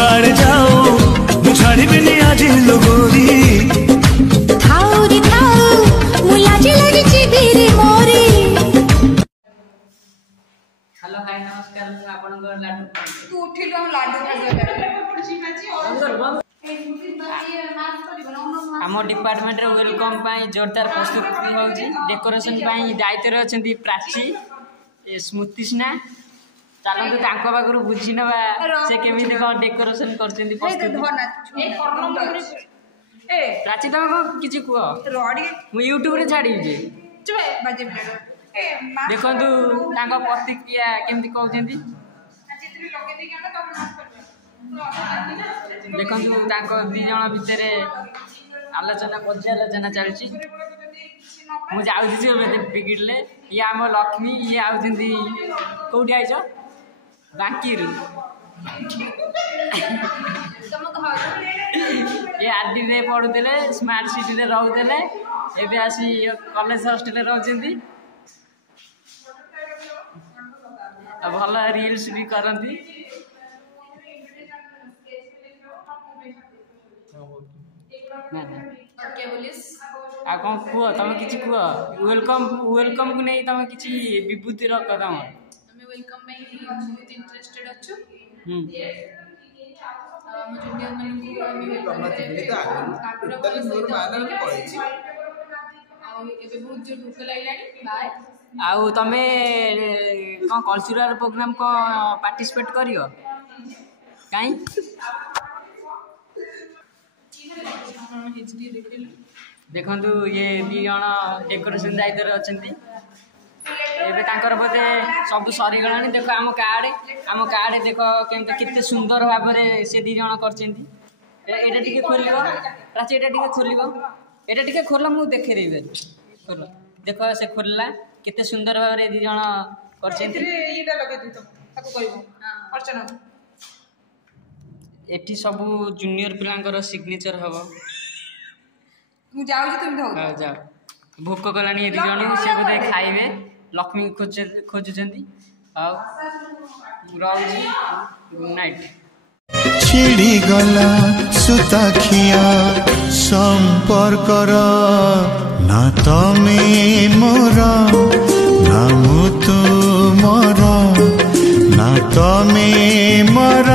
जुआड़ जाओ मु छाड़बिनी आज लोगोरी थाऊ रे थाऊ मु लाज लागिची बिरे मोरी। हेलो हाय नमस्कार मु आपन को लाडू तू उठिलु हम लाडू आम डिपार्टमेंट वेलकम पाई जोरदार प्रस्तुति होउची डेकोरेशन पाई दायित्व रे अछंती प्राची स्मृति स्ना चलते तांको पाखरु बुझी नबा से केमिति को डेकोरेशन करछंती प्रस्तुति प्राची तुम किछि कुह मु यूट्यूब रे छाड़ी जे देखंतु तांको प्रतिक्रिया केमिति कहउछंती देखंतु तांको दी जण भितर आलोचना पर्यालोचना चलछि मु जाउछि जे बिगिडले ये आम लक्ष्मी ये आउछंती कोठी आइछो बांकीरु ये आरडी रे पढुतेले स्मार्ट सिटी रे रहउतेले एबे आसी कॉलेज हॉस्टल रे रहउछंती भल रील्स भी करती आ कौन कुह तुम कि कुह वेलकम वेलकम को नहीं तुम कि विभूति रख तुम वेलकम में बहुत इंटरेस्टेड अच्छु जूनियर आउ तमे कौन कल्चरल प्रोग्राम को पार्टिसिपेट करियो काई देखंतु ये दी जण डेकोरेशन दायित्व अछंती एबे तांकर बोधे सब सरी गलानी देखो आम कार्ड देखो केते सुंदर भाव रे से दी जण करचंती एटा टिके खोलिबो प्राची एटा टिके खोलिबो एटा टिके खोल मु देखे देबे खोल देखो से खोलला केते सुंदर भाव रे दी जण करचंती एटा लगे दी तो ताको कहबो अर्चना एठी सब जूनियर पिलांकर सिग्नेचर हबो मु जाउ जे तुम धौ हां जा भूख कलानी ए दी जण से बोधे खाइबे लक्ष्मी खोजुचंती आ राउजी गुड नाइट छिड़ी गला सुताखिया संपर्कर ना तमे मोर ना मु तुमर ना तमे मोर।